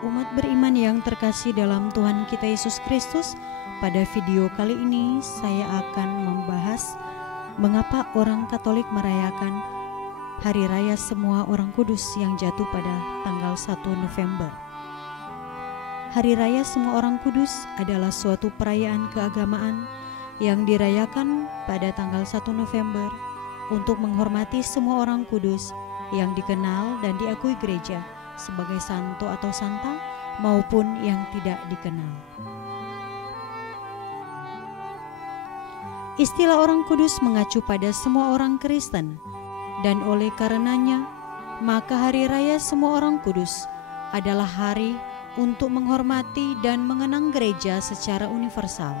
Umat beriman yang terkasih dalam Tuhan kita Yesus Kristus, pada video kali ini saya akan membahas mengapa orang Katolik merayakan Hari Raya Semua Orang Kudus yang jatuh pada tanggal 1 November. Hari Raya Semua Orang Kudus adalah suatu perayaan keagamaan yang dirayakan pada tanggal 1 November untuk menghormati semua orang kudus yang dikenal dan diakui gereja sebagai santo atau santa maupun yang tidak dikenal. Istilah orang kudus mengacu pada semua orang Kristen, dan oleh karenanya maka Hari Raya Semua Orang Kudus adalah hari untuk menghormati dan mengenang gereja secara universal,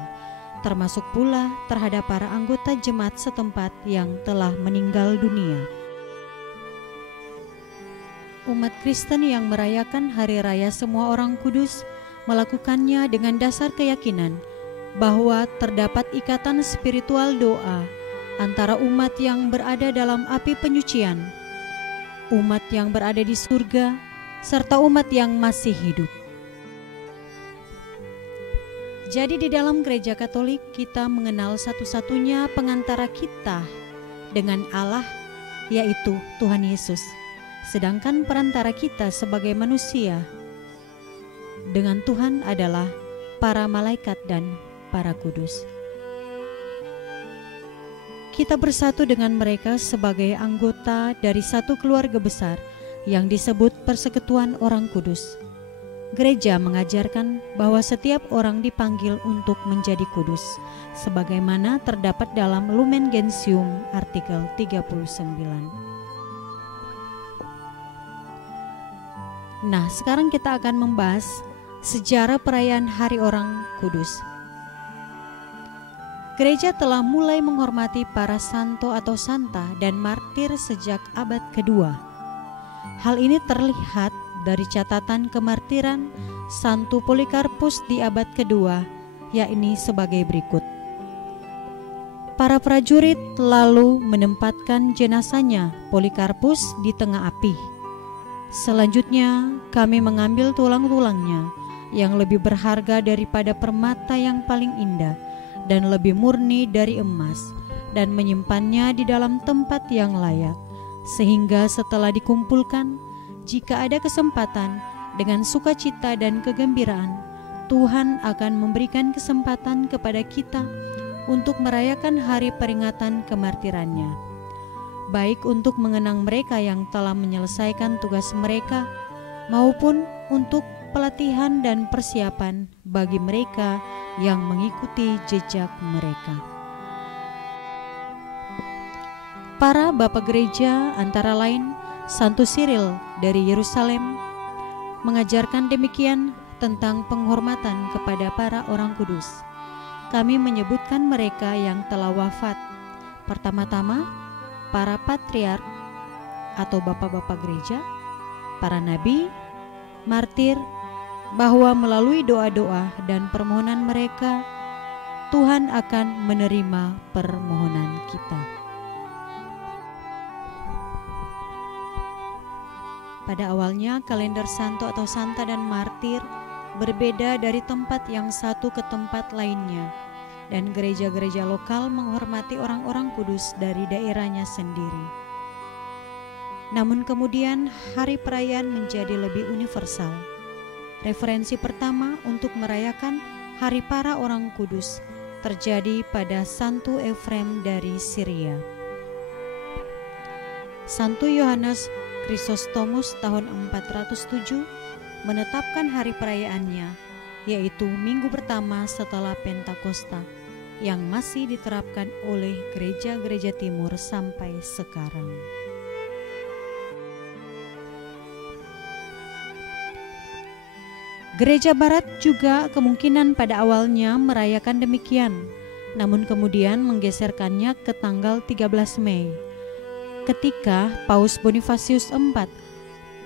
termasuk pula terhadap para anggota jemaat setempat yang telah meninggal dunia. Umat Kristen yang merayakan Hari Raya Semua Orang Kudus melakukannya dengan dasar keyakinan bahwa terdapat ikatan spiritual doa antara umat yang berada dalam api penyucian, umat yang berada di surga, serta umat yang masih hidup. Jadi di dalam Gereja Katolik kita mengenal satu-satunya pengantara kita dengan Allah, yaitu Tuhan Yesus. Sedangkan perantara kita sebagai manusia dengan Tuhan adalah para malaikat dan para kudus. Kita bersatu dengan mereka sebagai anggota dari satu keluarga besar yang disebut Persekutuan Orang Kudus. Gereja mengajarkan bahwa setiap orang dipanggil untuk menjadi kudus, sebagaimana terdapat dalam Lumen Gentium artikel 39. Nah, sekarang kita akan membahas sejarah perayaan Hari Orang Kudus. Gereja telah mulai menghormati para santo atau santa dan martir sejak abad kedua. Hal ini terlihat dari catatan kemartiran Santo Polikarpus di abad kedua, yakni sebagai berikut. Para prajurit lalu menempatkan jenazahnya Polikarpus di tengah api. Selanjutnya kami mengambil tulang-tulangnya yang lebih berharga daripada permata yang paling indah dan lebih murni dari emas, dan menyimpannya di dalam tempat yang layak, sehingga setelah dikumpulkan, jika ada kesempatan, dengan sukacita dan kegembiraan, Tuhan akan memberikan kesempatan kepada kita untuk merayakan hari peringatan kemartirannya, baik untuk mengenang mereka yang telah menyelesaikan tugas mereka, maupun untuk pelatihan dan persiapan bagi mereka yang mengikuti jejak mereka. Para bapak gereja antara lain Santo Cyril dari Yerusalem mengajarkan demikian tentang penghormatan kepada para orang kudus. Kami menyebutkan mereka yang telah wafat. Pertama-tama, para patriark atau bapak-bapak gereja, para nabi, martir, bahwa melalui doa-doa dan permohonan mereka, Tuhan akan menerima permohonan kita. Pada awalnya, kalender santo atau santa dan martir berbeda dari tempat yang satu ke tempat lainnya, dan gereja-gereja lokal menghormati orang-orang kudus dari daerahnya sendiri. Namun kemudian hari perayaan menjadi lebih universal. Referensi pertama untuk merayakan Hari Para Orang Kudus terjadi pada Santo Efrem dari Syria. Santo Yohanes Chrysostomus tahun 407 menetapkan hari perayaannya, yaitu minggu pertama setelah Pentakosta, yang masih diterapkan oleh gereja-gereja timur sampai sekarang. Gereja Barat juga kemungkinan pada awalnya merayakan demikian, namun kemudian menggeserkannya ke tanggal 13 Mei, ketika Paus Bonifasius IV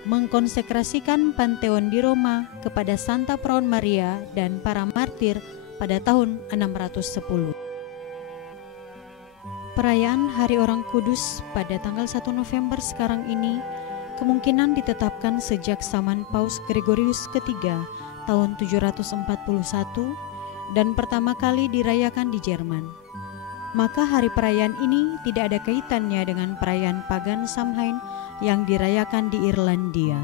mengkonsekrasikan Pantheon di Roma kepada Santa Perawan Maria dan para martir pada tahun 610. Perayaan Hari Orang Kudus pada tanggal 1 November sekarang ini kemungkinan ditetapkan sejak zaman Paus Gregorius ketiga tahun 741 dan pertama kali dirayakan di Jerman. Maka hari perayaan ini tidak ada kaitannya dengan perayaan pagan Samhain yang dirayakan di Irlandia.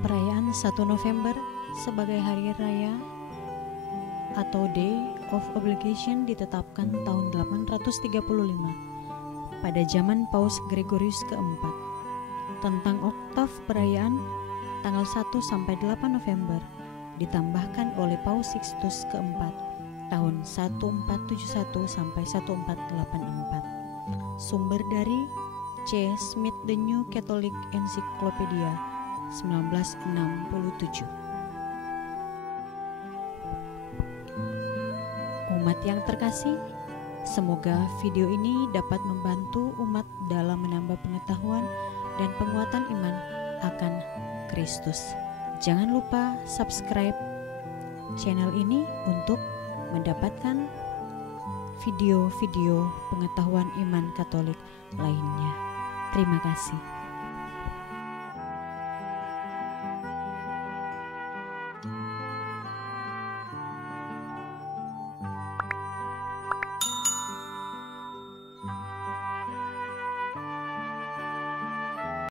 Perayaan 1 November sebagai hari raya atau Day of Obligation ditetapkan tahun 835 pada zaman Paus Gregorius keempat. Tentang oktav perayaan tanggal 1 sampai 8 November ditambahkan oleh Paus Sixtus keempat tahun 1471 sampai 1484. Sumber dari C. Smith The New Catholic Encyclopedia 1967. Umat yang terkasih, semoga video ini dapat membantu umat dalam menambah pengetahuan dan penguatan iman akan Kristus. Jangan lupa subscribe channel ini untuk mendapatkan video-video pengetahuan iman Katolik lainnya. Terima kasih.